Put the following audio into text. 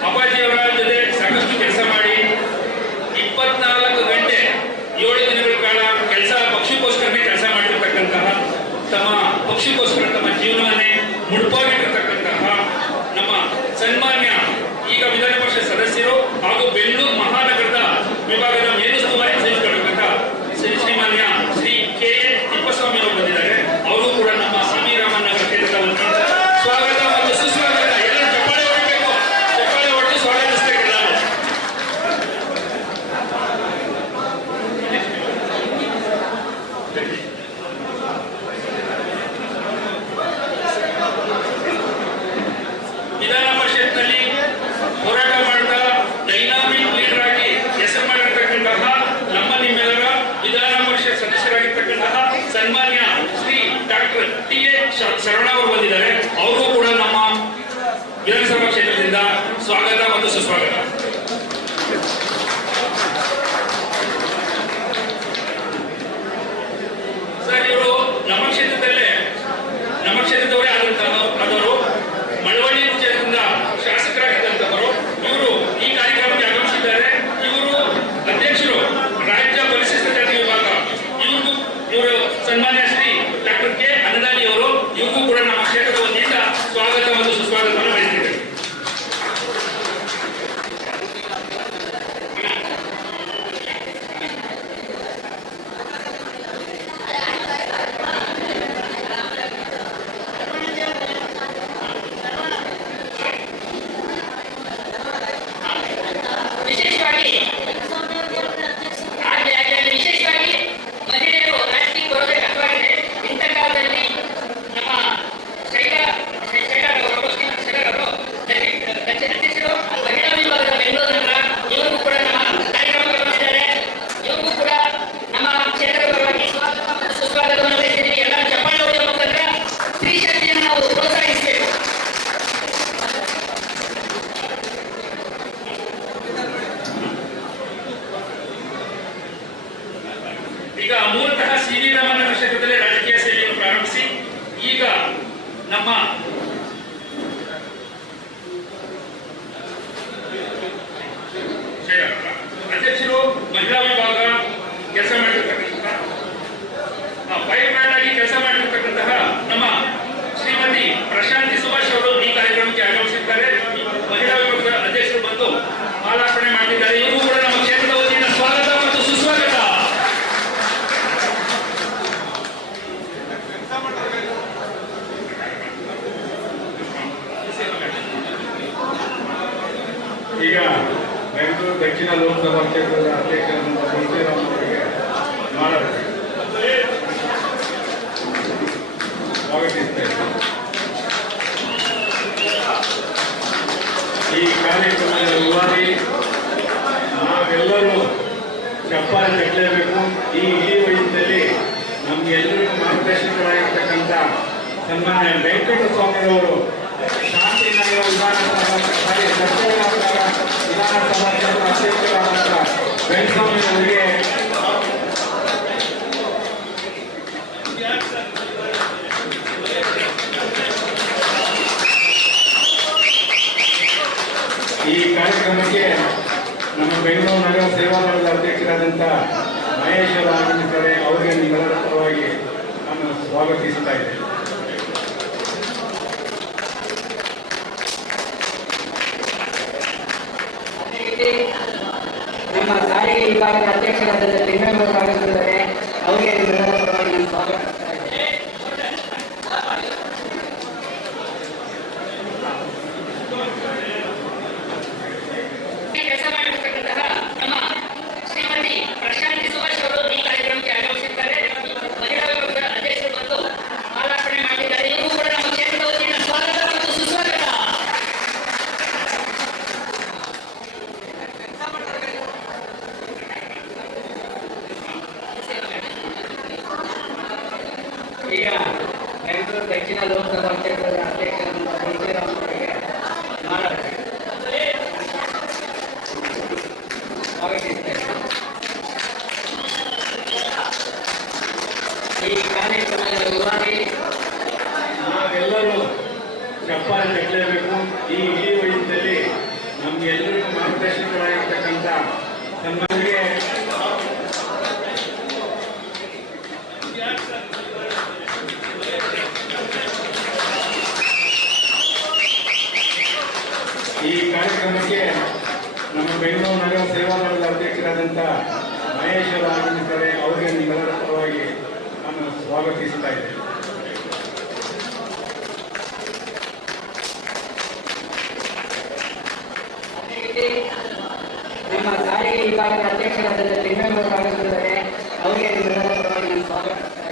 ಅಪ್ಪಾಜಿ ಅವರ ಜೊತೆ ಸಾಕಷ್ಟು ಕೆಲಸ ಮಾಡಿ ಇಪ್ಪತ್ನಾಲ್ಕು ಗಂಟೆ ಏಳು ದಿನಗಳ ಕಾಲ ಕೆಲಸ ಪಕ್ಷಿಗೋಸ್ಕರನೇ ಕೆಲಸ ಮಾಡಿರ್ತಕ್ಕಂತಹ ತಮ್ಮ ಪಕ್ಷಿ ಕೋಸ್ಕರ स्वागत ready. ಪಾಲಾರ್ಪಣೆ ಮಾಡಿದ್ದಾರೆ ಇವರು ಕೂಡ ನಮ್ಮ ಕ್ಷೇತ್ರದ ವತಿಯಿಂದ ಸ್ವಾಗತ ಮತ್ತು ಸುಸ್ವಾಗತ. ಈಗ ಬೆಂಗಳೂರು ದಕ್ಷಿಣ ಲೋಕಸಭಾ ಕ್ಷೇತ್ರದ ಅಧ್ಯಕ್ಷರಾದ ಸಂಜಯರಾಮರಿಗೆ ಮಾಡಬೇಕು ಸ್ವಾಗತಿಸ್ತೇನೆ. ಈ ಕಾರ್ಯಕ್ರಮದಲ್ಲಿ ನಾವೆಲ್ಲರೂ ಚಪ್ಪಾಳೆ ತಟ್ಟಲೇಬೇಕು ಈ ಇಡೀ ವಯಸ್ಸಿನಲ್ಲಿ ನಮಗೆಲ್ಲರಿಗೂ ಮಾರ್ಗದರ್ಶಕರಾಗಿರ್ತಕ್ಕಂಥ ಸನ್ಮಾನ್ಯ ವೆಂಕಟಸ್ವಾಮಿಯವರು ಶಾಂತಿನಗರ ವಿಧಾನಸಭಾ ವಿಧಾನಸಭಾ ಕ್ಷೇತ್ರ ಅಧ್ಯಕ್ಷರಾದಂಥ ವೆಂಕಟಸ್ವಾಮಿ ಕಾರ್ಯಕ್ರಮಕ್ಕೆ ನಮ್ಮ ಬೆಂಗಳೂರು ನಗರ ಸೇವಾ ಸಂಘದ ಅಧ್ಯಕ್ಷರಾದಂಥ ಮಹೇಶ್ ಆಗಮಿಸಿದ್ದಾರೆ ಅವರಿಗೆ ನಿಮ್ಮೆಲ್ಲರ ಪರವಾಗಿ ನಾನು ಸ್ವಾಗತಿಸ್ತಾ ಇದ್ದೇನೆ ನಮ್ಮ ಸಾರಿಗೆ ವಿಭಾಗದ ಅಧ್ಯಕ್ಷರಾದ ತಿಂಗಳೂರು ಆಗಮಿಸಿದ್ದಾರೆ ಅವರಿಗೆ ನಿಮ್ಮೆಲ್ಲರ ಪರವಾಗಿ ನಾನು ಸ್ವಾಗತ ಈ ಕಾರ್ಯಕ್ರಮಕ್ಕೆ ನಮ್ಮ ಬೆಂಗಳೂರು ನಗರ ಸೇವಾದಳದ ಅಧ್ಯಕ್ಷರಾದಂಥ ಮಹೇಶ್ ಅವರು ಆಗಮಿಸಿದ್ದಾರೆ ಅವರಿಗೆ ನಿಮ್ಮೆಲ್ಲರ ಪರವಾಗಿ ನಾನು ಸ್ವಾಗತಿಸ್ತಾ ಇದ್ದೇನೆ. ಸಾರಿಗೆ ವಿಭಾಗದ ಅಧ್ಯಕ್ಷರಾದ ತಿಮ್ಮೇಗೌಡರು ಆಗಮಿಸಿದ್ದಾರೆ ಅವರಿಗೆ ನಿಮ್ಮೆಲ್ಲರ ಪರವಾಗಿ ನಾನು ಸ್ವಾಗತಿಸ್ತೇನೆ